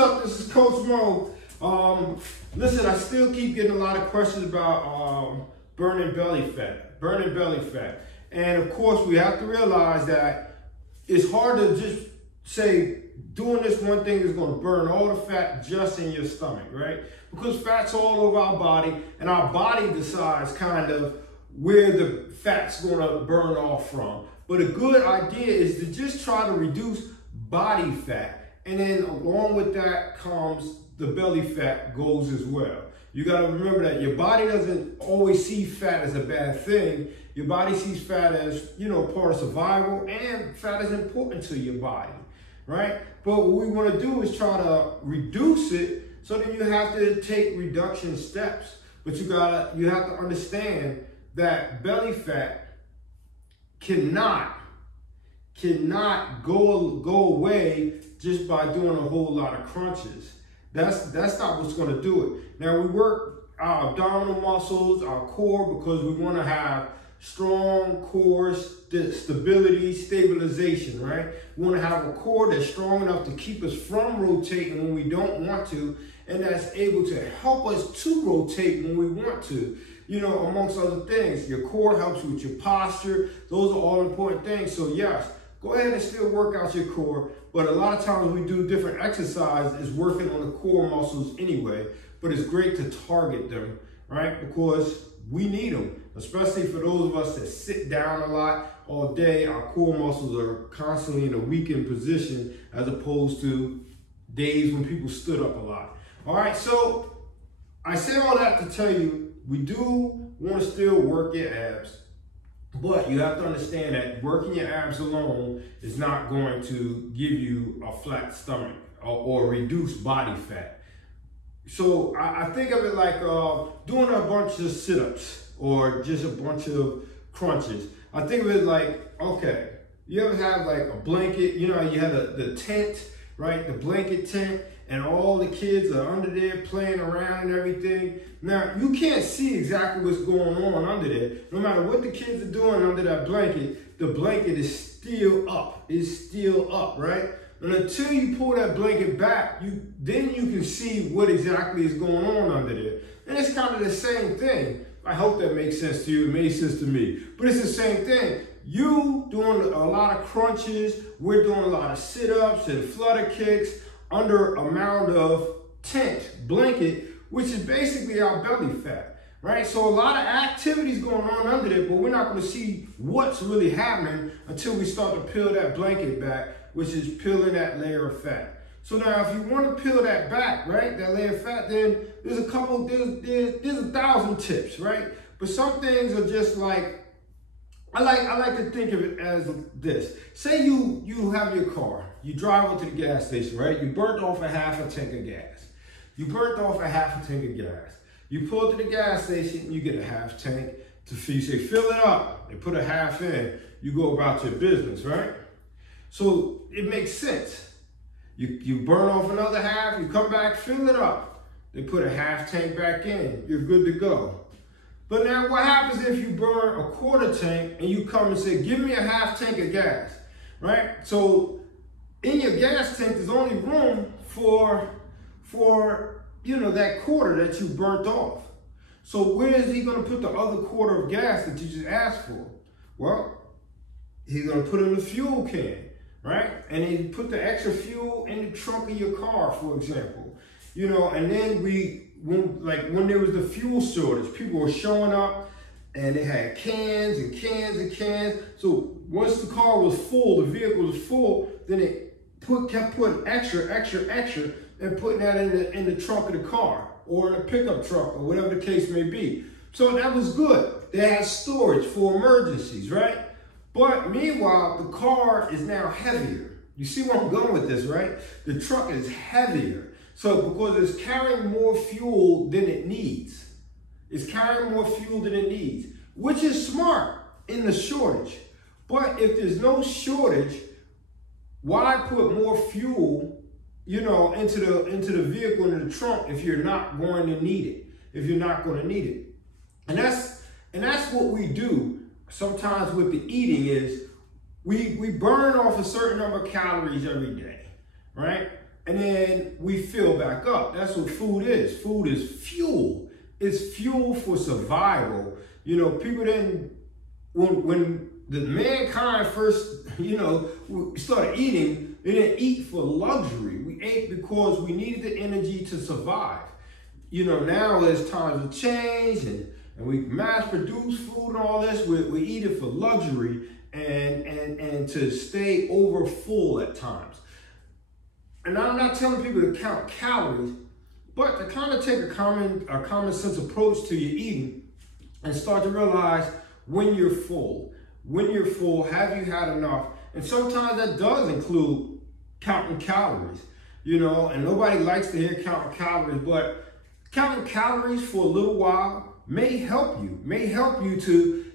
up? This is Coach Mo. Listen, I still keep getting a lot of questions about burning belly fat. And of course, we have to realize that it's hard to just say doing this one thing is going to burn all the fat just in your stomach, right? Because fat's all over our body, and our body decides kind of where the fat's going to burn off from. But a good idea is to just try to reduce body fat, and then along with that comes the belly fat goes as well. You got to remember that your body doesn't always see fat as a bad thing. Your body sees fat as, part of survival, and fat is important to your body, right? But what we want to do is try to reduce it, so then you have to take reduction steps. But you have to understand that belly fat cannot go away just by doing a whole lot of crunches. That's not what's going to do it. Now, we work our abdominal muscles, our core, because we want to have strong core stabilization, right? We want to have a core that's strong enough to keep us from rotating when we don't want to, and that's able to help us to rotate when we want to. Amongst other things, your core helps you with your posture. Those are all important things. So yes, go ahead and still work out your core, but a lot of times we do different exercises working on the core muscles anyway, but it's great to target them, right? Because we need them, especially for those of us that sit down a lot all day. Our core muscles are constantly in a weakened position as opposed to days when people stood up a lot. All right, so I say all that to tell you, we do want to still work your abs, but you have to understand that working your abs alone is not going to give you a flat stomach or reduce body fat. So I think of it like doing a bunch of sit-ups or just a bunch of crunches. I think of it like, okay, you ever have like a blanket, you have the tent, right? The blanket tent, and all the kids are under there playing around and everything. Now, you can't see exactly what's going on under there. No matter what the kids are doing under that blanket, the blanket is still up. It's still up, right? And until you pull that blanket back, then you can see what exactly is going on under there. And it's kind of the same thing. I hope that makes sense to you. It made sense to me. But it's the same thing. You doing a lot of crunches. We're doing a lot of sit-ups and flutter kicks under a mound of tent, blanket, which is basically our belly fat, right? So a lot of activities going on under there, but we're not going to see what's really happening until we start to peel that blanket back, which is peeling that layer of fat. So now if you want to peel that back, right, that layer of fat, then there's a 1,000 tips, right? But some things are just like, I like to think of it as this. Say you have your car, you drive up to the gas station, right? You burnt off a half a tank of gas. You pull to the gas station, you get a half tank. You say, fill it up. They put a half in. You go about your business, right? So it makes sense. You burn off another half, you come back, fill it up. They put a half tank back in. You're good to go. But now what happens if you burn a quarter tank and you come and say, give me a half tank of gas, right? So in your gas tank, there's only room for that quarter that you burnt off. So where is he going to put the other quarter of gas that you just asked for? Well, he's going to put it in the fuel can, right? And then put the extra fuel in the trunk of your car, for example. And then when there was the fuel shortage, people were showing up and they had cans and cans and cans. So once the car was full, the vehicle was full, then it kept putting extra, and putting that in the trunk of the car or in a pickup truck or whatever the case may be. So that was good. They had storage for emergencies, right? But meanwhile, the car is now heavier. You see where I'm going with this, right? The truck is heavier. So because it's carrying more fuel than it needs. Which is smart in the shortage. But if there's no shortage, why put more fuel, into the vehicle, into the trunk if you're not going to need it? And that's what we do sometimes with the eating is we burn off a certain number of calories every day, right? And then we fill back up. That's what food is. Food is fuel. It's fuel for survival. You know, people didn't, when the mankind first, you know, started eating, they didn't eat for luxury. We ate because we needed the energy to survive. You know, now as times have changed and we mass produce food and all this, we eat it for luxury and to stay over full at times. And I'm not telling people to count calories, but to kind of take a common sense approach to your eating and start to realize when you're full. When you're full, have you had enough? And sometimes that does include counting calories, you know, and nobody likes to hear counting calories, but counting calories for a little while may help you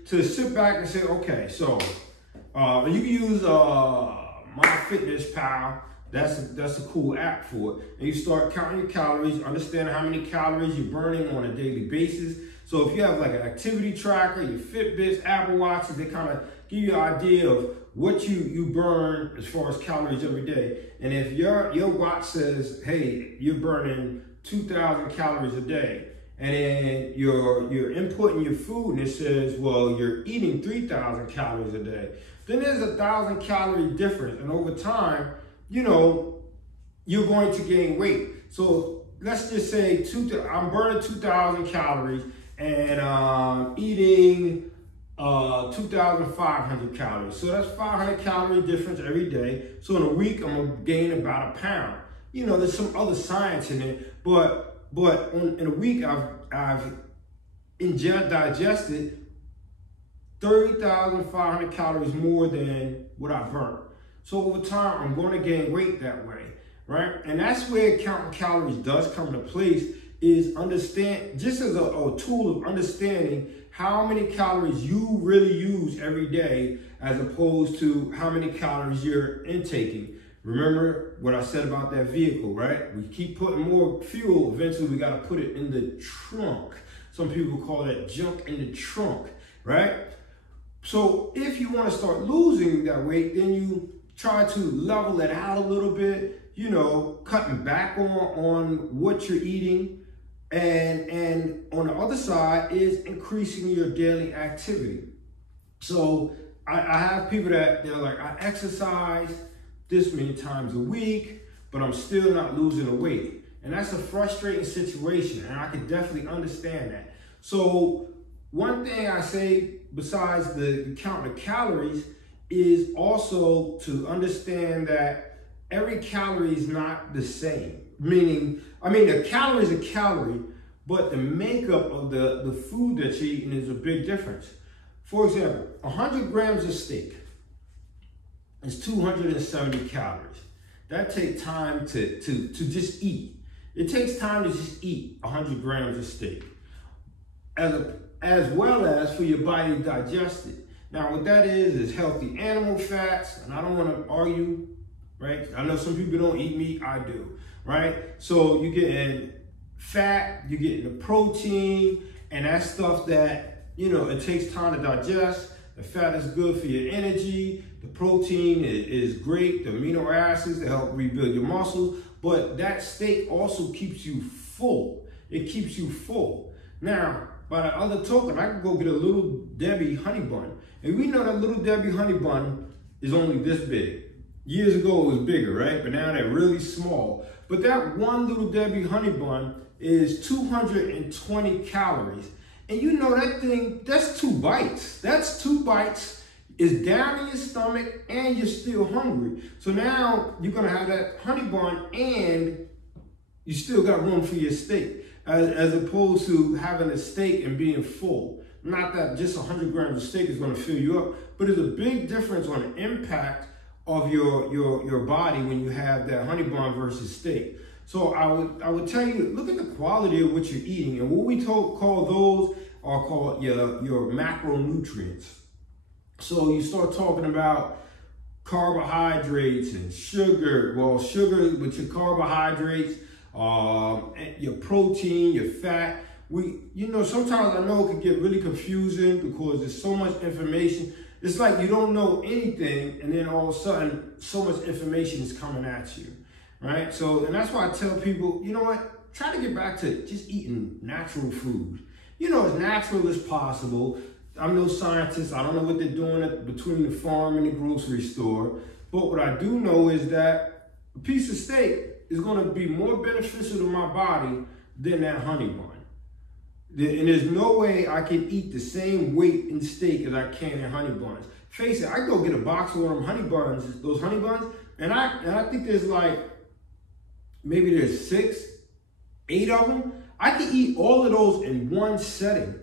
to sit back and say, okay, so you can use MyFitnessPal. That's a cool app for it. And you start counting your calories, understand how many calories you're burning on a daily basis. So if you have like an activity tracker, your Fitbits, Apple Watches, they kind of give you an idea of what you burn as far as calories every day. And if your watch says, hey, you're burning 2,000 calories a day, and then you're inputting your food and it says, well, you're eating 3,000 calories a day, then there's 1,000 calorie difference. And over time, you know, you're going to gain weight. So let's just say I'm burning 2,000 calories and eating 2,500 calories. So that's 500 calorie difference every day. So in a week, I'm gonna gain about 1 pound. You know, there's some other science in it, but in a week, I've digested 30,500 calories more than what I burnt. So over time, I'm going to gain weight that way, right? And that's where counting calories does come into place, is understand, just as a tool of understanding how many calories you really use every day as opposed to how many calories you're intaking. Remember what I said about that vehicle, right? We keep putting more fuel, eventually we gotta put it in the trunk. Some people call that junk in the trunk, right? So if you wanna start losing that weight, then you try to level it out a little bit, you know, cutting back on what you're eating. And on the other side is increasing your daily activity. So I have people that they're like, I exercise this many times a week, but I'm still not losing the weight. And that's a frustrating situation, and I can definitely understand that. So one thing I say, besides the count of calories, is also to understand that every calorie is not the same. Meaning, a calorie is a calorie, but the makeup of the food that you're eating is a big difference. For example, 100 grams of steak is 270 calories. That takes time to just eat. It takes time to just eat 100 grams of steak, as well as for your body to digest it. Now, what that is healthy animal fats, and I don't want to argue, right? I know some people don't eat meat, I do, right? So you're getting fat, you're getting the protein, and that's stuff that, you know, it takes time to digest. The fat is good for your energy. The protein is great. The amino acids to help rebuild your muscles. But that steak also keeps you full. It keeps you full. Now, by the other token, I can go get a Little Debbie honey bun. And we know that Little Debbie honey bun is only this big. Years ago, it was bigger, right? But now they're really small. But that one Little Debbie honey bun is 220 calories. And you know that thing, that's 2 bites. That's 2 bites. It's down in your stomach and you're still hungry. So now you're gonna have that honey bun and you still got room for your steak, as opposed to having a steak and being full. Not that just 100 grams of steak is gonna fill you up, but there's a big difference on the impact of your body when you have that honey bun versus steak. So I would tell you, look at the quality of what you're eating, and what we call those are called your macronutrients. So you start talking about carbohydrates and sugar. Well, sugar with your carbohydrates, your protein, your fat. Sometimes I know it can get really confusing because there's so much information. It's like you don't know anything, and then all of a sudden, so much information is coming at you. right? So, and that's why I tell people, you know what? Try to get back to just eating natural food. You know, as natural as possible. I'm no scientist. I don't know what they're doing between the farm and the grocery store. But what I do know is that a piece of steak is going to be more beneficial to my body than that honey bun. And there's no way I can eat the same weight in steak as I can in honey buns. Face it, I can go get a box of one of them honey buns, those honey buns, and I think there's like, maybe there's 6, 8 of them. I can eat all of those in one setting.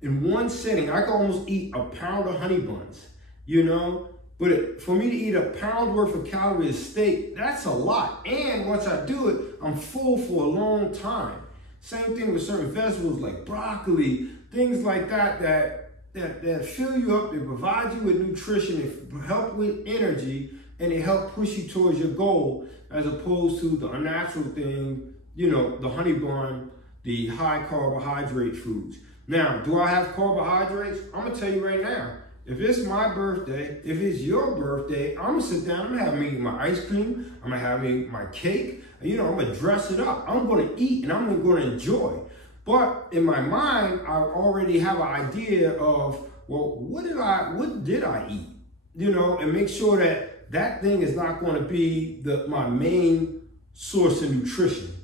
In one setting, I can almost eat a pound of honey buns, you know? But for me to eat a pound worth of calories of steak, that's a lot. And once I do it, I'm full for a long time. Same thing with certain vegetables like broccoli, things like that fill you up, they provide you with nutrition, they help with energy, and they help push you towards your goal, as opposed to the unnatural thing, you know, the honey bun, the high carbohydrate foods. Now, do I have carbohydrates? I'm gonna tell you right now, if it's my birthday, if it's your birthday, I'm gonna sit down, I'm gonna have me eat my ice cream, I'm gonna have me my cake, you know, I'm gonna dress it up. I'm gonna eat and I'm gonna enjoy. But in my mind, I already have an idea of, well, what did I eat? You know, and make sure that that thing is not gonna be my main source of nutrition.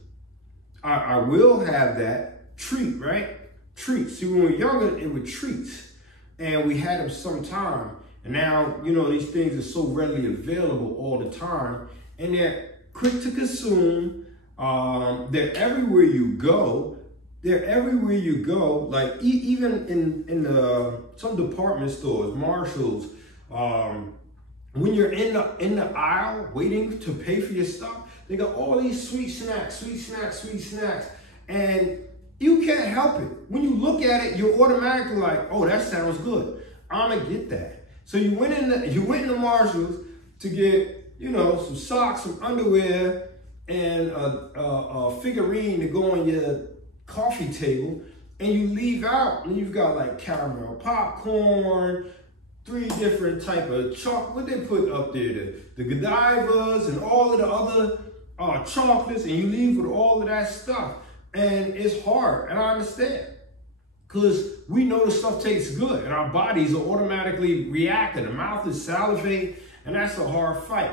I will have that treat, right? Treats. See, when we were younger, it was treats. And we had them sometime. And now, you know, these things are so readily available all the time. And they're quick to consume. They're everywhere you go. They're everywhere you go. Like even in some department stores, Marshalls, when you're in the aisle waiting to pay for your stuff, they got all these sweet snacks. And you can't help it. When you look at it, you're automatically like, oh, that sounds good. I'm gonna get that. So you went into Marshalls to get, you know, some socks, some underwear, and a figurine to go on your coffee table, and you leave out, and you've got like caramel popcorn, 3 different type of chocolate. What they put up there, the Godivas and all of the other chocolates, and you leave with all of that stuff. And it's hard, and I understand, because we know the stuff tastes good, and our bodies are automatically reacting. The mouth is salivating, and that's a hard fight.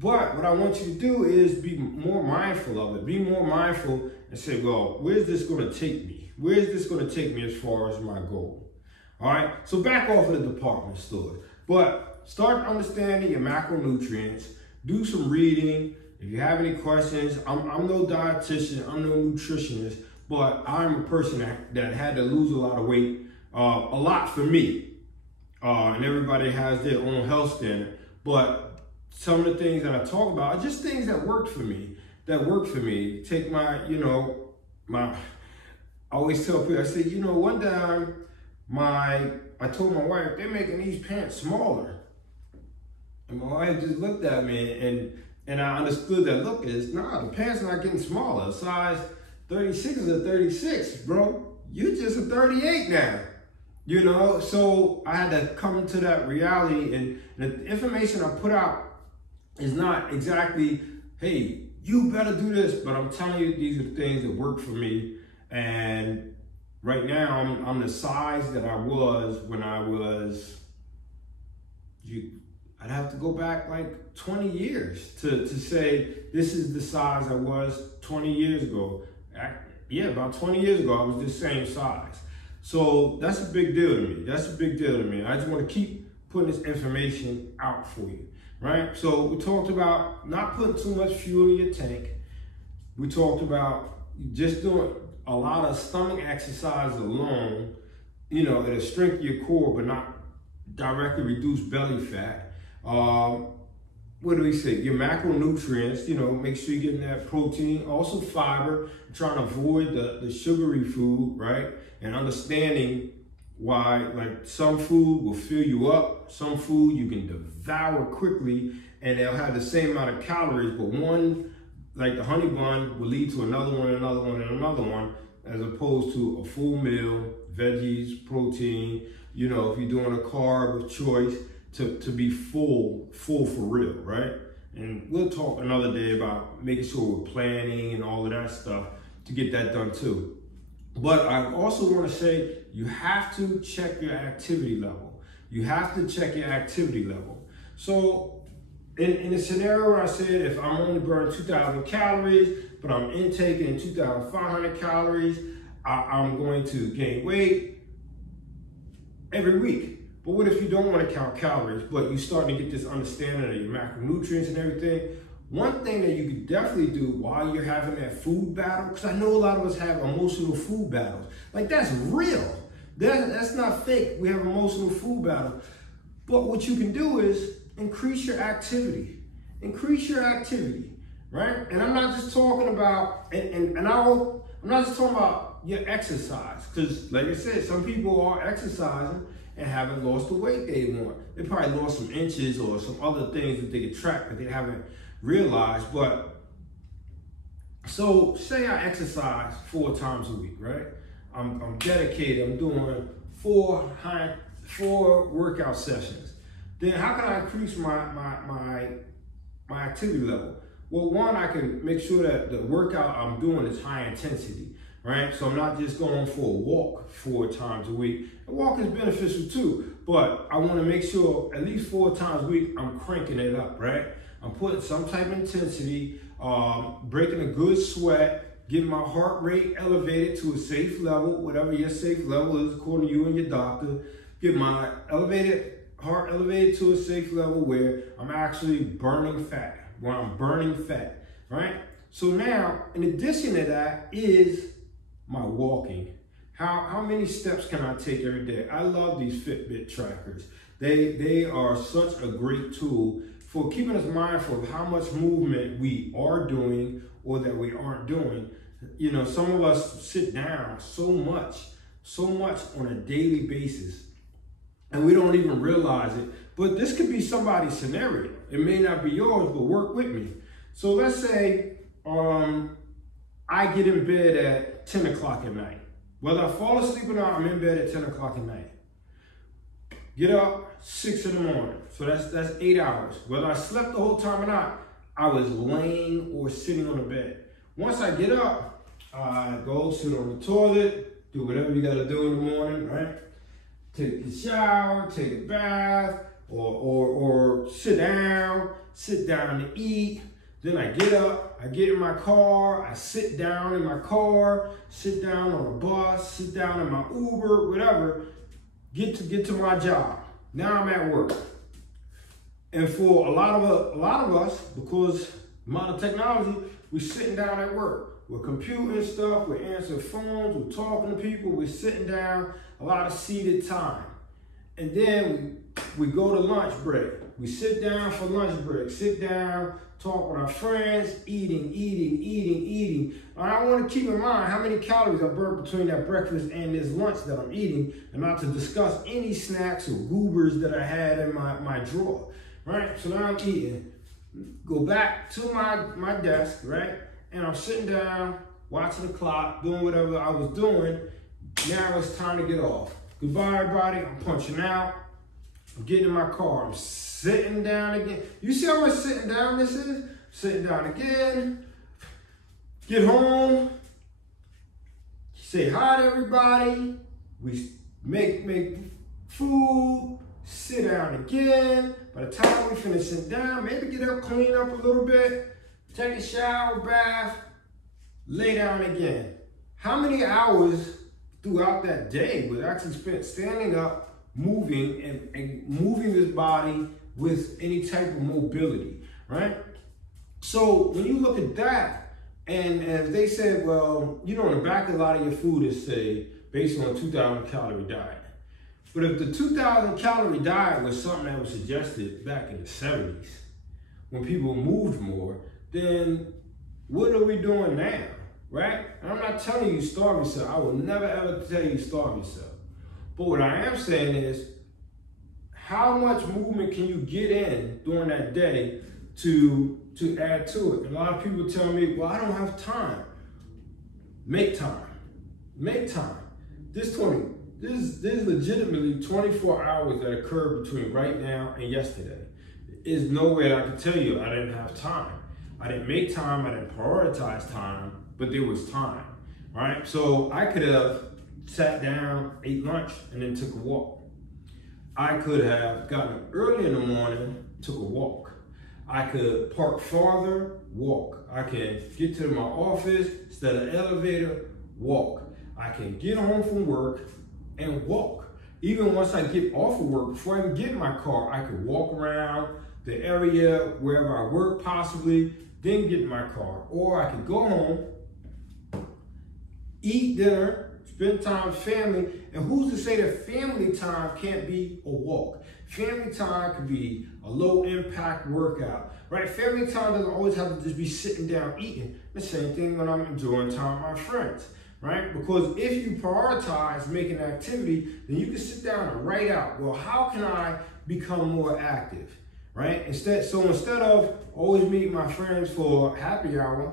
But what I want you to do is be more mindful of it. Be more mindful and say, well, where's this going to take me? Where's this going to take me as far as my goal? All right, so back off of the department store. But start understanding your macronutrients. Do some reading. If you have any questions, I'm no dietitian, I'm no nutritionist, but I'm a person that had to lose a lot of weight, a lot for me. And everybody has their own health standard. But some of the things that I talk about are just things that worked for me, Take my, you know, I always tell people, I said, you know, one time I told my wife, they're making these pants smaller. And my wife just looked at me and I understood that look is, nah, the pants are not getting smaller. Size 36 is a 36, bro. You're just a 38 now. You know, so I had to come to that reality, and the information I put out is not exactly, hey, you better do this, but I'm telling you, these are the things that work for me. And right now, I'm the size that I was when I was, I'd have to go back like 20 years to say this is the size I was 20 years ago. Yeah, about 20 years ago, I was the same size. So that's a big deal to me. I just want to keep putting this information out for you, right? So we talked about not putting too much fuel in your tank. We talked about just doing a lot of stomach exercise alone. You know, it'll strengthen your core, but not directly reduce belly fat. What do we say? Your macronutrients, you know, make sure you're getting that protein, also fiber, trying to avoid the sugary food, right? And understanding why, like, some food will fill you up, some food you can devour quickly, and they'll have the same amount of calories, but one, like the honey bun, will lead to another one, another one, and another one, as opposed to a full meal, veggies, protein, you know, if you're doing a carb of choice, to be full for real, right? And we'll talk another day about making sure we're planning and all of that stuff to get that done too. But I also want to say you have to check your activity level. You have to check your activity level. So in the scenario where I said if I'm only burning 2,000 calories, but I'm intaking 2,500 calories, I'm going to gain weight every week. But what if you don't want to count calories, but you're starting to get this understanding of your macronutrients and everything? One thing that you could definitely do while you're having that food battle, because I know a lot of us have emotional food battles. Like, that's real. That's not fake. We have emotional food battle. But what you can do is increase your activity. Increase your activity, right? And I'm not just talking about, I'm not just talking about your exercise, because like I said, some people are exercising and haven't lost the weight they want. They probably lost some inches or some other things that they could track that they haven't realized. But so say I exercise 4 times a week, right? I'm dedicated. I'm doing 4 workout sessions. Then how can I increase my activity level? Well, one, I can make sure that the workout I'm doing is high intensity, right? So I'm not just going for a walk 4 times a week. A walk is beneficial too, but I want to make sure at least 4 times a week I'm cranking it up, right? I'm putting some type of intensity, breaking a good sweat, getting my heart rate elevated to a safe level, whatever your safe level is according to you and your doctor. Get my heart elevated to a safe level where I'm actually burning fat, right? So now, in addition to that is my walking. How many steps can I take every day? I love these Fitbit trackers. They are such a great tool for keeping us mindful of how much movement we are doing or that we aren't doing. You know, some of us sit down so much on a daily basis, and we don't even realize it. But this could be somebody's scenario. It may not be yours, but work with me. So let's say I get in bed at 10 o'clock at night. Whether I fall asleep or not, I'm in bed at 10 o'clock at night. Get up 6 in the morning. So that's 8 hours. Whether I slept the whole time or not, I was laying or sitting on the bed. Once I get up, I go sit on the toilet, do whatever you gotta do in the morning, right? Take a shower, take a bath, or sit down to eat. Then I get up, I get in my car, I sit down in my car, sit down on a bus, sit down in my Uber, whatever, get to my job. Now I'm at work. And for a lot of us, because modern technology, we're sitting down at work. We're computing stuff, we're answering phones, we're talking to people, we're sitting down, a lot of seated time. And then we go to lunch break. We sit down for lunch break, sit down, talk with our friends, eating. And I want to keep in mind how many calories I burn between that breakfast and this lunch that I'm eating, and not to discuss any snacks or goobers that I had in my drawer, right? So now I'm eating. Go back to my desk, right? And I'm sitting down, watching the clock, doing whatever I was doing. Now it's time to get off. Goodbye, everybody. I'm punching out. I'm getting in my car. I'm sitting down again. You see how much sitting down this is? Sitting down again. Get home. Say hi to everybody. We make food. Sit down again. By the time we finish sitting down, maybe get up, clean up a little bit, take a shower, bath, lay down again. How many hours throughout that day was actually spent standing up, moving, and moving this body with any type of mobility, right? So when you look at that, and as they said, well, you know, in the back of a lot of your food is, say, based on a 2,000 calorie diet. But if the 2,000 calorie diet was something that was suggested back in the 70s, when people moved more, then what are we doing now, right? And I'm not telling you starve yourself. I will never ever tell you starve yourself. But what I am saying is, how much movement can you get in during that day to add to it? And a lot of people tell me, well, I don't have time. Make time. Make time. There's legitimately 24 hours that occur between right now and yesterday. is no way I could tell you I didn't have time. I didn't make time, I didn't prioritize time, but there was time, right? So I could have sat down, ate lunch, and then took a walk. I could have gotten up early in the morning, took a walk. I could park farther, walk. I can get to my office, instead of elevator, walk. I can get home from work and walk. Even once I get off of work, before I even get in my car, I could walk around the area wherever I work possibly, then get in my car. Or I could go home, eat dinner, spend time with family. And who's to say that family time can't be a walk? Family time could be a low impact workout, right? Family time doesn't always have to just be sitting down eating. The same thing when I'm enjoying time with my friends, right? Because if you prioritize making activity, then you can sit down and write out, well, how can I become more active, right? Instead of always meeting my friends for happy hour,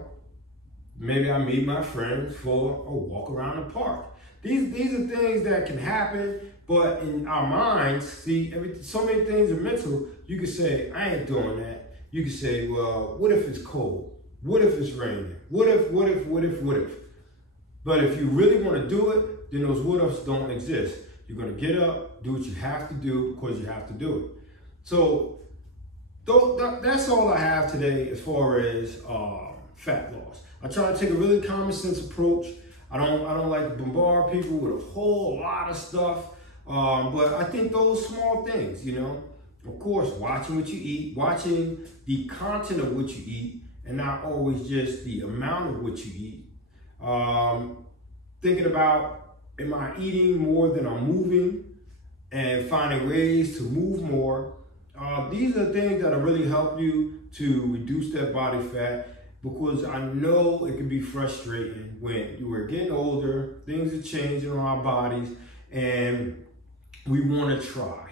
maybe I meet my friends for a walk around the park. These are things that can happen, but in our minds, see, so many things are mental. You can say, I ain't doing that. You can say, well, what if it's cold? What if it's raining? What if? But if you really want to do it, then those what ifs don't exist. You're going to get up, do what you have to do because you have to do it. So that's all I have today as far as fat loss. I try to take a really common sense approach. I don't like to bombard people with a whole lot of stuff. But I think those small things, you know, of course, watching what you eat, watching the content of what you eat, and not always just the amount of what you eat. Thinking about, am I eating more than I'm moving, and finding ways to move more. These are things that will really help you to reduce that body fat, because I know it can be frustrating when you are getting older, things are changing on our bodies, and we want to try.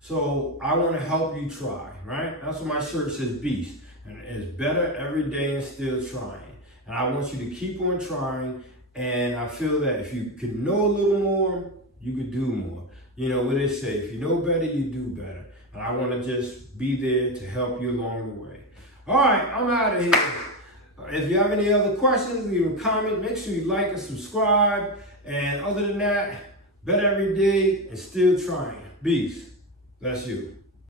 So I want to help you try, right? That's what my shirt says, Beast. And it's better every day and still trying. And I want you to keep on trying. And I feel that if you can know a little more, you could do more. You know what they say, if you know better, you do better. And I want to just be there to help you along the way. All right, I'm out of here. If you have any other questions, leave a comment. Make sure you like and subscribe. And other than that, better every day and still trying. Beast. That's you.